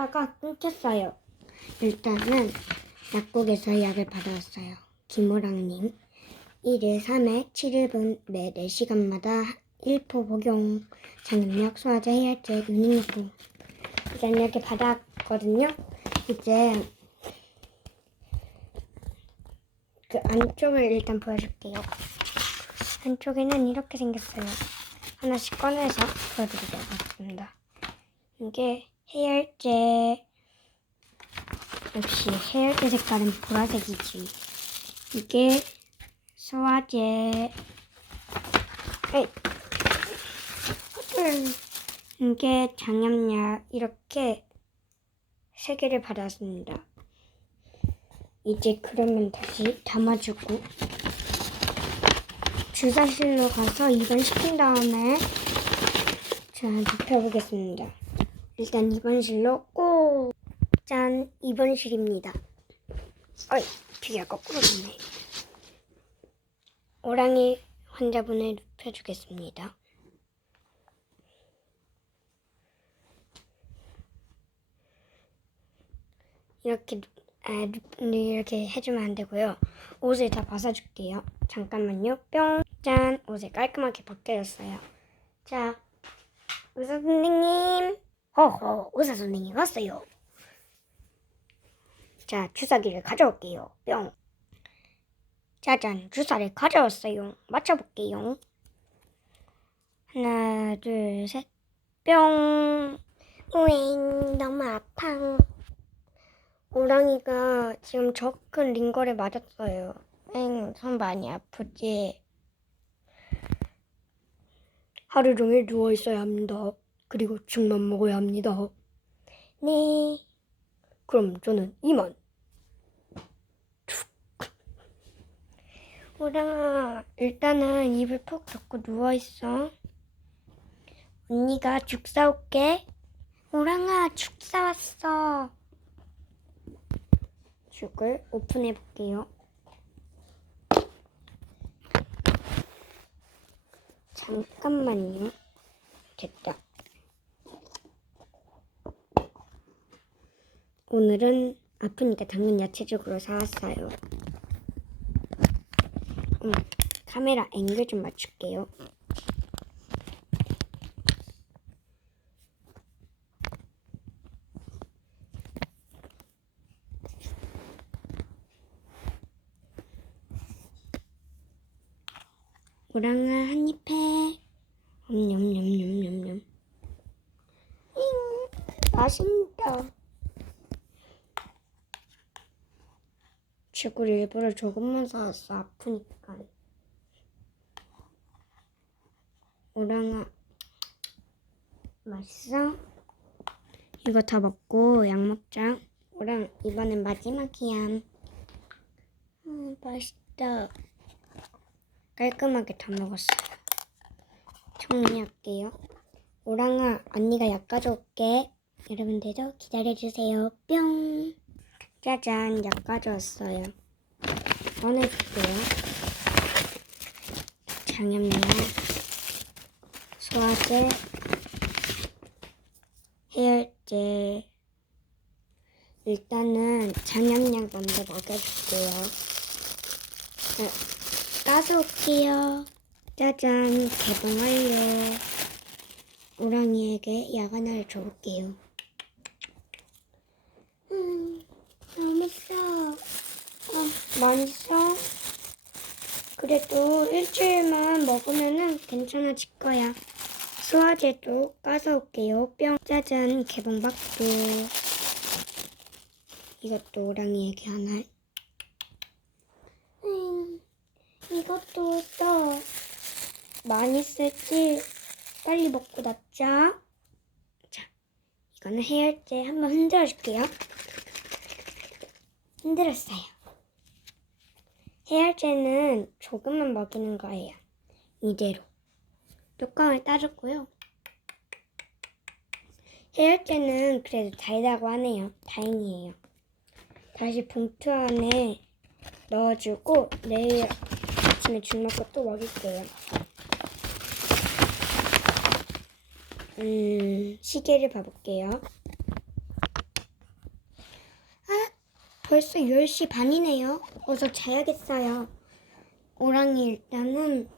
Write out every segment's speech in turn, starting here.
하다가 끊겼어요. 일단은 약국에서 약을 받아왔어요. 김호랑님. 1일 3회 7일분 매 4시간마다 1포 복용 장염약 소화제 해열제 유닝포 일단 이렇게 받았거든요. 이제 그 안쪽을 일단 보여줄게요. 안쪽에는 이렇게 생겼어요. 하나씩 꺼내서 보여드리도록 하겠습니다. 이게 해열제 역시 해열제 색깔은 보라색이지. 이게 소화제. 이게 장염약 이렇게 세 개를 받았습니다. 이제 그러면 다시 담아주고 주사실로 가서 입원시킨 다음에 자 눕혀보겠습니다. 일단 입원실로 꼭! 짠! 입원실입니다. 어이, 비가 거꾸로 됐네. 오랑이 환자분을 눕혀주겠습니다. 이렇게 눕- 아, 눕- 이렇게 해주면 안 되고요. 옷을 다 벗어줄게요. 잠깐만요. 뿅! 짠! 옷을 깔끔하게 벗겨졌어요. 자, 의사 선생님. 허허, 의사 선생님 왔어요. 자, 주사기를 가져올게요. 뿅. 짜잔, 주사를 가져왔어요. 맞춰볼게요. 하나, 둘, 셋. 뿅. 우잉, 너무 아파. 오랑이가 지금 저 큰 링거를 맞았어요. 엥, 손 많이 아프지? 하루 종일 누워 있어야 합니다. 그리고 죽만 먹어야 합니다. 네. 그럼 저는 이만. 오랑아, 일단은 입을 푹 닫고 누워 있어. 언니가 죽 사올게. 오랑아, 죽 사왔어. 죽을 오픈해 볼게요. 잠깐만요. 됐다. 오늘은 아프니까 당근 야채죽으로 사왔어요. 음, 카메라 앵글 좀 맞출게요. 오랑아 한입 해. 냠냠냠냠냠. 잉, 맛있다. 죽을 일부러 조금만 사왔어 아프니까. 오랑아 맛있어? 이거 다 먹고 약 먹자. 오랑 이번엔 마지막이야. 음 맛있다. 깔끔하게 다 먹었어요. 정리할게요. 오랑아, 언니가 약 가져올게. 여러분들도 기다려주세요. 뿅. 짜잔, 약 가져왔어요. 꺼내줄게요. 장염약, 소화제, 해열제. 일단은 장염약 먼저 먹여줄게요. 자, 까서 올게요. 짜잔, 개봉 완료. 오랑이에게 약 하나를 줘볼게요. 음, 너무 써. 어, 많이 써? 그래도 일주일만 먹으면은 괜찮아질 거야. 소화제도 까서 올게요. 뿅. 짜잔, 개봉 받고. 이것도 오랑이에게 하나. 음. 이것도 또 많이 쓸지 빨리 먹고 낫자. 자, 이거는 해열제 한번 흔들어 줄게요. 흔들었어요. 해열제는 조금만 먹이는 거예요. 이대로. 뚜껑을 따줬고요. 해열제는 그래도 달다고 하네요. 다행이에요. 다시 봉투 안에 넣어주고 내일 아침에 죽 먹고 또 먹일게요. 음, 시계를 봐볼게요. 벌써 10시 반이네요. 어서 자야겠어요. 오랑이 일단은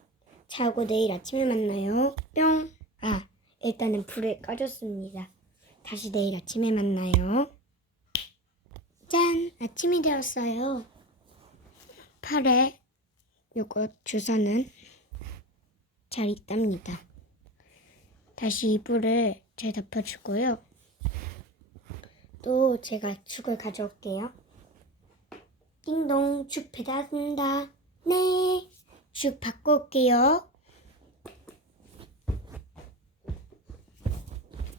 자고 내일 아침에 만나요. 뿅. 아, 일단은 불을 꺼줬습니다. 다시 내일 아침에 만나요. 짠! 아침이 되었어요. 팔에 요거 주사는 잘 있답니다. 다시 이불을 잘 덮어주고요. 또 제가 죽을 가져올게요. 띵동 죽 배달 온다. 네. 죽 받고 올게요.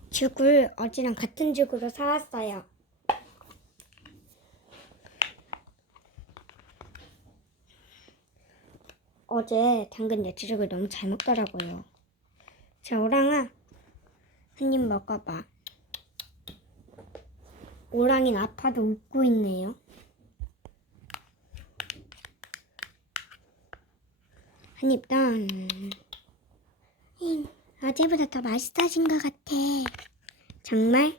죽을 어제랑 같은 죽으로 사왔어요. 어제 당근 야채죽을 너무 잘 먹더라고요. 자, 오랑아, 한 입 먹어봐. 오랑이는 아파도 웃고 있네요. 한입 단. 음, 어제보다 더 맛있어진 것 같아. 정말?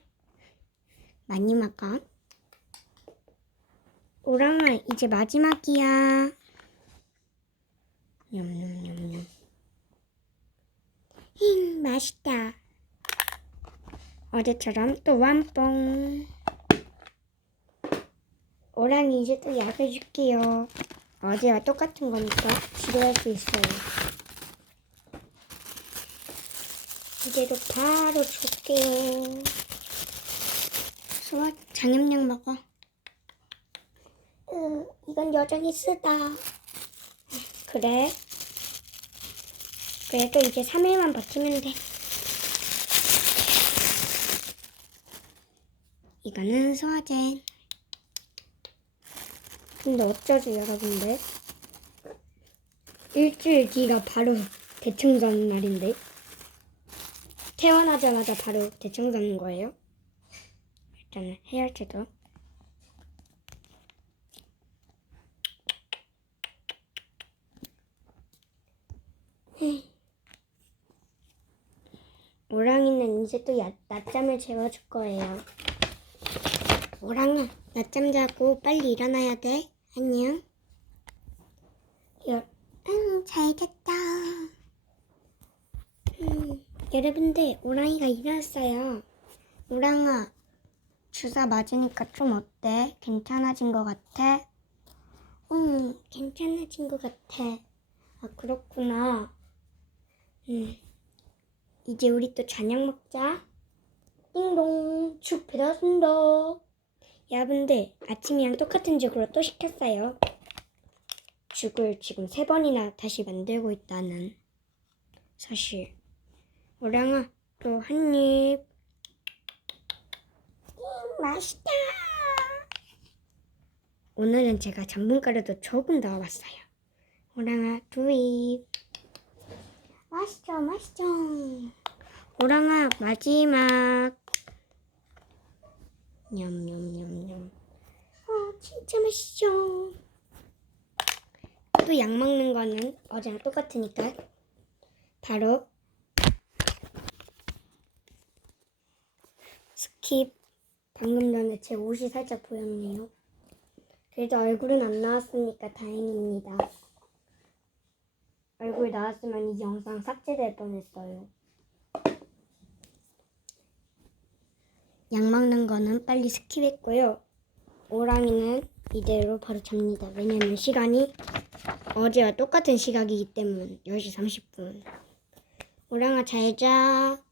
많이 먹어. 오랑아, 이제 마지막이야. 냠냠냠냠. 힝, 맛있다. 어제처럼 또 완뽕. 오랑이 이제 또 약을 줄게요. 어제와 똑같은 거니까 치료할 수 있어요. 이제도 바로 줄게요. 수아, 장염약 먹어. 으, 이건 여전히 쓰다. 그래. 그래도 이제 3일만 버티면 돼. 이거는 소화제. 근데 어쩌지 여러분들? 일주일 뒤가 바로 대청소하는 날인데 태어나자마자 바로 대청소하는 거예요. 일단은 해열제도 오랑이는 이제 또 야, 낮잠을 재워줄 거예요. 오랑아, 낮잠 자고 빨리 일어나야 돼. 안녕. 여, 응, 잘 잤다. 음, 여러분들, 오랑이가 일어났어요. 오랑아, 주사 맞으니까 좀 어때? 괜찮아진 것 같아? 응, 괜찮아진 것 같아. 아, 그렇구나. 음, 이제 우리 또 저녁 먹자. 띵동, 죽 배달순다. 여러분들 아침이랑 똑같은 죽으로 또 시켰어요. 죽을 지금 세 번이나 다시 만들고 있다는 사실. 오랑아 또 한 입. 음, 맛있다. 오늘은 제가 전분가루도 조금 넣어봤어요. 오랑아 두 입. 맛있죠, 맛있죠. 오랑아 마지막. 냠냠냠냠. 어, 진짜 맛있죠. 또 약 먹는 거는 어제랑 똑같으니까 바로 스킵. 방금 전에 제 옷이 살짝 보였네요. 그래도 얼굴은 안 나왔으니까 다행입니다. 얼굴 나왔으면 이 영상 삭제될 뻔했어요. 약 먹는 거는 빨리 스킵했고요. 오랑이는 이대로 바로 잡니다. 왜냐면 시간이 어제와 똑같은 시각이기 때문 10시 30분. 오랑아 잘 자.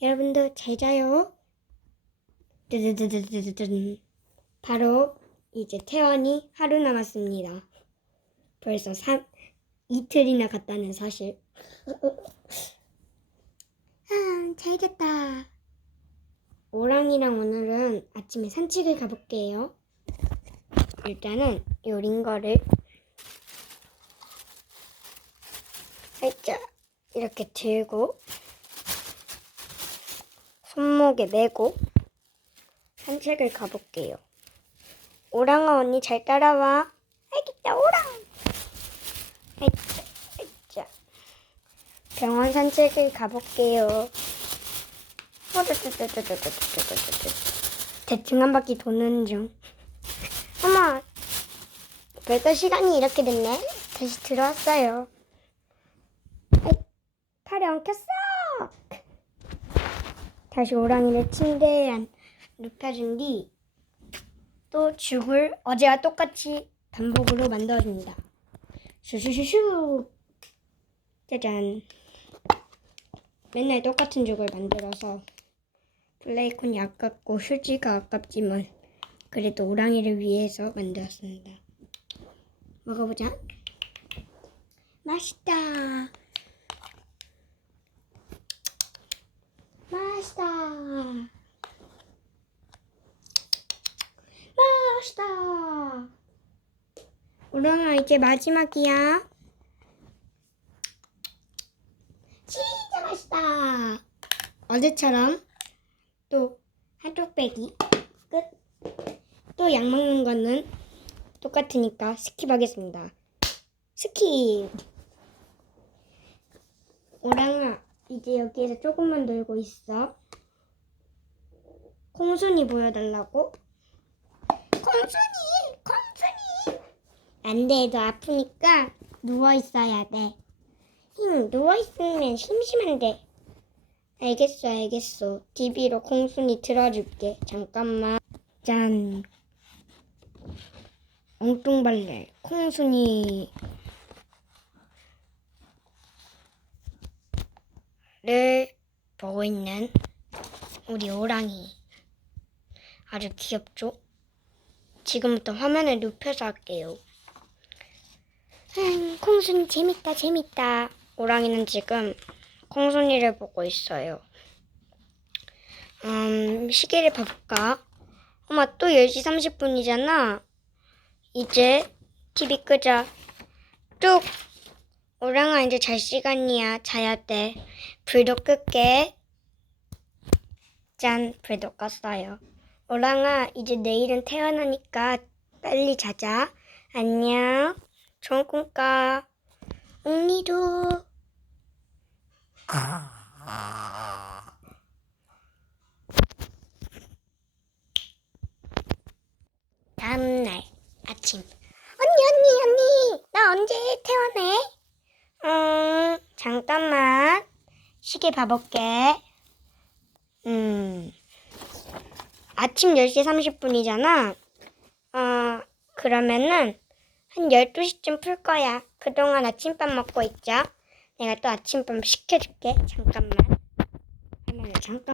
여러분도 잘 자요. 뜨드드드드드드. 바로 이제 퇴원이 하루 남았습니다. 벌써 3, 이틀이나 갔다는 사실. 아, 잘 잤다. 오랑이랑 오늘은 아침에 산책을 가볼게요. 일단은 요 링거를 살짝 이렇게 들고 손목에 메고 산책을 가볼게요. 오랑아 언니 잘 따라와. 알겠다 오랑. 아이짜, 아이짜. 병원 산책을 가볼게요. 대충 한 바퀴 도는 중. 벌써 시간이 이렇게 됐네. 다시 들어왔어요. 아이, 팔이 엉켰어. 다시 오랑이를 침대에 안- 눕혀준 뒤 또 죽을 어제와 똑같이 반복으로 만들어줍니다. 슈슈슈슈 짜잔 맨날 똑같은 죽을 만들어서 플레이콘이 아깝고 휴지가 아깝지만 그래도 오랑이를 위해서 만들었습니다. 먹어보자. 맛있다. 맛있다. 맛있다. 오랑아 이제 마지막이야. 진짜 맛있다. 어제처럼 또 한쪽 빼기 끝. 또 약 먹는 거는 똑같으니까 스킵하겠습니다. 스킵. 오랑아 이제 여기에서 조금만 놀고 있어. 콩순이 보여달라고? 콩순이, 콩순이. 안 돼, 너 아프니까 누워 있어야 돼. 힝, 누워 있으면 심심한데. 알겠어, 알겠어. TV로 콩순이 틀어줄게. 잠깐만. 짠. 엉뚱벌레, 콩순이. 를 보고 있는 우리 오랑이. 아주 귀엽죠? 지금부터 화면을 눕혀서 할게요. 음, 콩순이 재밌다, 재밌다. 오랑이는 지금 콩순이를 보고 있어요. 음, 시계를 봐볼까? 엄마 또 10시 30분이잖아. 이제 TV 끄자. 뚝! 오랑아 이제 잘 시간이야. 자야 돼. 불도 끌게. 짠, 불도 껐어요. 오랑아 이제 내일은 태어나니까 빨리 자자. 안녕. 좋은 꿈 꿔. 웅이도. 다음날 아침. 언니 언니 언니 나 언제 태어나? 음 잠깐만 시계 봐볼게. 음 아침 10시 30분이잖아. 어 그러면은 한 12시쯤 풀 거야. 그동안 아침밥 먹고 있자. 내가 또 아침밥 시켜줄게. 잠깐만. 잠깐.